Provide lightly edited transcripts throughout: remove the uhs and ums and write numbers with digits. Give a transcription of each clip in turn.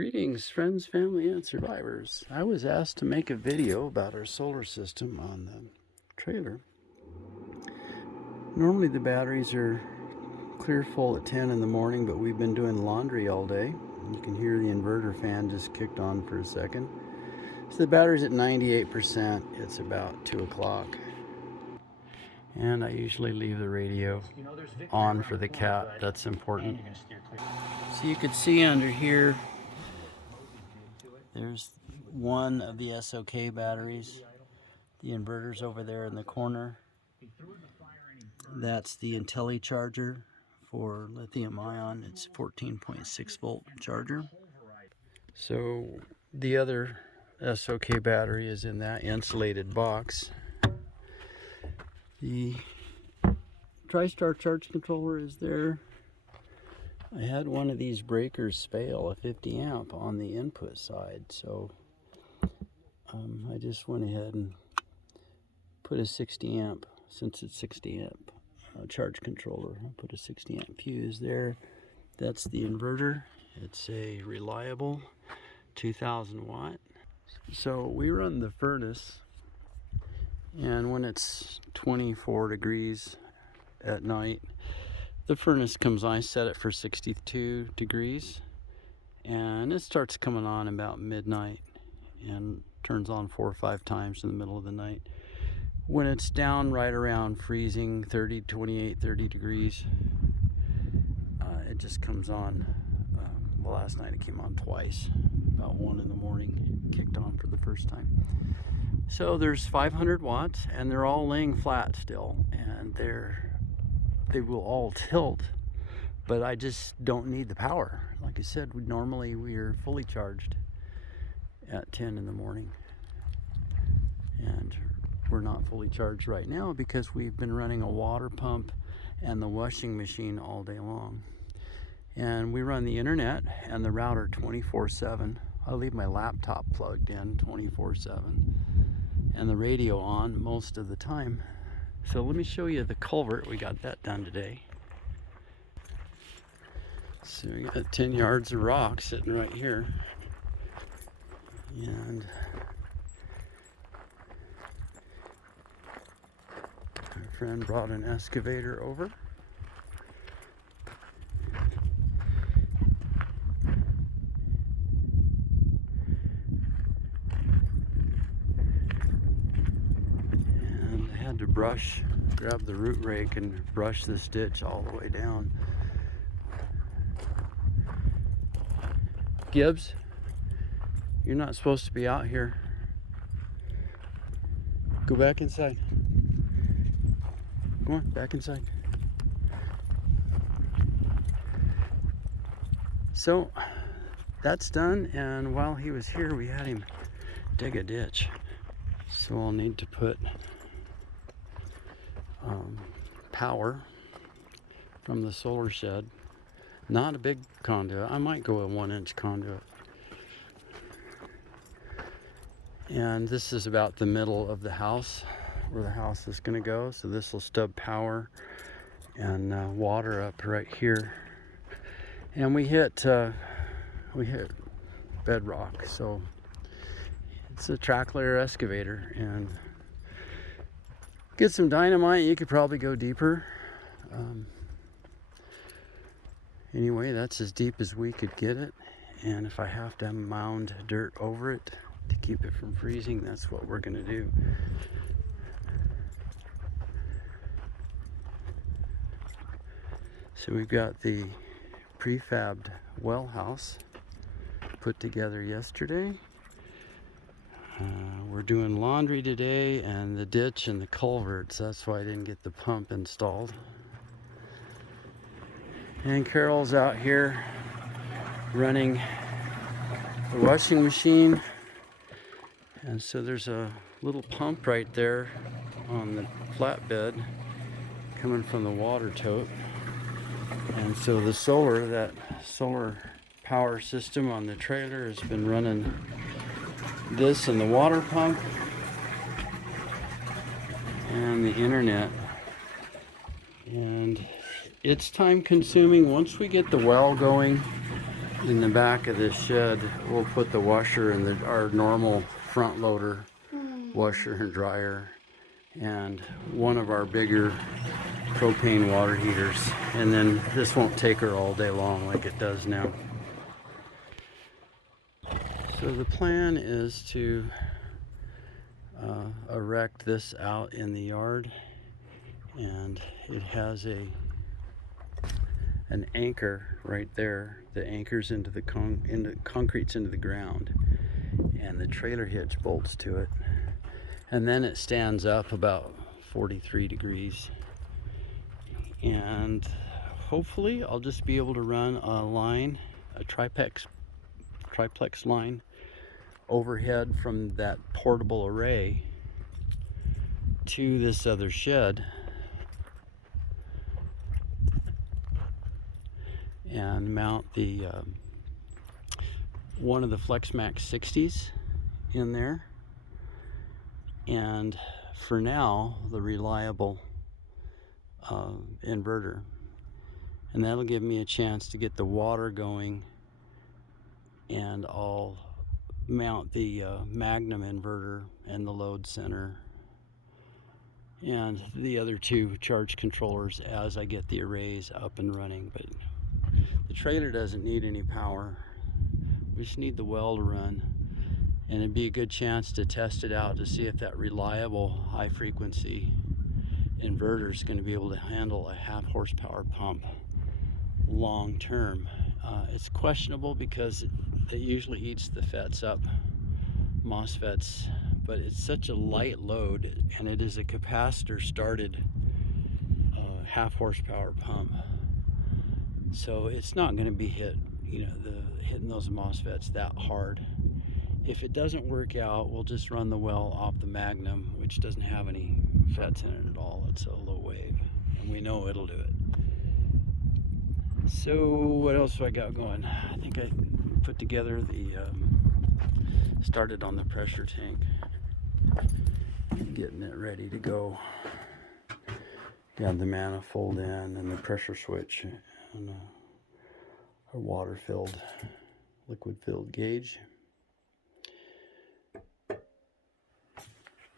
Greetings, friends, family, and survivors. I was asked to make a video about our solar system on the trailer. Normally the batteries are clear full at 10 in the morning, but we've been doing laundry all day. You can hear the inverter fan just kicked on for a second. So the battery's at 98%. It's about 2 o'clock. And I usually leave the radio on for the cat. That's important. So you can see under here, there's one of the SOK batteries. The inverter's over there in the corner. That's the IntelliCharger for lithium ion. It's 14.6 volt charger. So the other SOK battery is in that insulated box. The TriStar charge controller is there. I had one of these breakers fail, a 50 amp on the input side, so I just went ahead and put a 60 amp, since it's 60 amp charge controller. I put a 60 amp fuse there. That's the inverter. It's a reliable 2000 watt. So we run the furnace, and when it's 24 degrees at night, the furnace comes on. I set it for 62 degrees, and it starts coming on about midnight and turns on 4 or 5 times in the middle of the night. When it's down right around freezing, 30, 28, 30 degrees, it just comes on. Well, last night it came on twice, about 1 in the morning, kicked on for the first time. So there's 500 watts, and they're all laying flat still, and they will all tilt, but I just don't need the power. Like I said, normally we are fully charged at 10 in the morning, and we're not fully charged right now because we've been running a water pump and the washing machine all day long. And we run the internet and the router 24/7. I leave my laptop plugged in 24/7 and the radio on most of the time. So let me show you the culvert. We got that done today. So we got 10 yards of rock sitting right here. And our friend brought an excavator over. To grab the root rake and brush this ditch all the way down. Gibbs, you're not supposed to be out here. Go back inside. Go on, back inside. So that's done, and while he was here we had him dig a ditch. So I'll need to put power from the solar shed. Not a big conduit. I might go a 1-inch conduit. And this is about the middle of the house, where the house is going to go. So this will stub power and water up right here. And we hit bedrock. So it's a track layer excavator, and get some dynamite. You could probably go deeper. Anyway, that's as deep as we could get it, and if I have to mound dirt over it to keep it from freezing, that's what we're going to do. So we've got the prefabbed well house put together yesterday. We're doing laundry today, and the ditch and the culverts. That's why I didn't get the pump installed. And Carol's out here running the washing machine. And so there's a little pump right there on the flatbed coming from the water tote. And so the that solar power system on the trailer has been running this and the water pump and the internet, and it's time consuming. Once we get the well going, In the back of this shed, we'll put the washer and our normal front loader washer and dryer, and one of our bigger propane water heaters. And then this won't take her all day long like it does now. So the plan is to erect this out in the yard, and it has an anchor right there. The anchors into the concrete's into the ground, and the trailer hitch bolts to it, and then it stands up about 43 degrees, and hopefully I'll just be able to run a line, a triplex line overhead from that portable array to this other shed, and mount the one of the FlexMax 60s in there, and for now the reliable inverter, and that'll give me a chance to get the water going, and I'll mount the Magnum inverter and the load center and the other two charge controllers as I get the arrays up and running. But the trailer doesn't need any power. We just need the well to run, and it'd be a good chance to test it out to see if that reliable high frequency inverter is going to be able to handle a 1/2 horsepower pump long term. It's questionable because it usually eats the FETs up, MOSFETs, but it's such a light load, and it is a capacitor started 1/2 horsepower pump, so it's not going to be hitting those MOSFETs that hard. If it doesn't work out, we'll just run the well off the Magnum, which doesn't have any FETs in it at all. It's a low wave, and we know it'll do it. So what else do I got going? I think I put together started on the pressure tank, getting it ready to go. Got the manifold in and the pressure switch and a water-filled, liquid-filled gauge.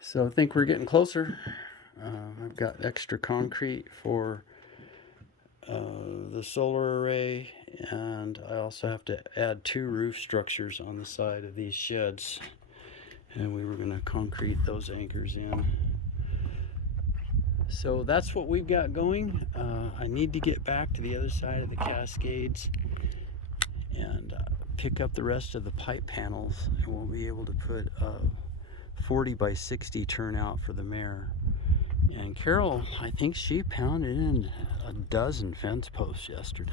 So I think we're getting closer. I've got extra concrete for the solar array, and I also have to add 2 roof structures on the side of these sheds, and we were going to concrete those anchors in. So that's what we've got going. I need to get back to the other side of the Cascades and pick up the rest of the pipe panels, and we'll be able to put a 40 by 60 turnout for the mare. And Carol, I think she pounded in a dozen fence posts yesterday.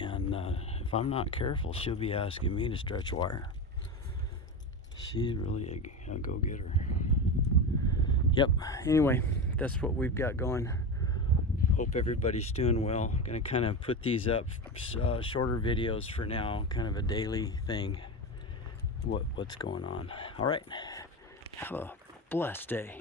And if I'm not careful, she'll be asking me to stretch wire. She's really a go-getter. Yep, anyway, that's what we've got going. Hope everybody's doing well. Gonna kind of put these up, shorter videos for now, kind of a daily thing, what's going on. All right, have a blessed day.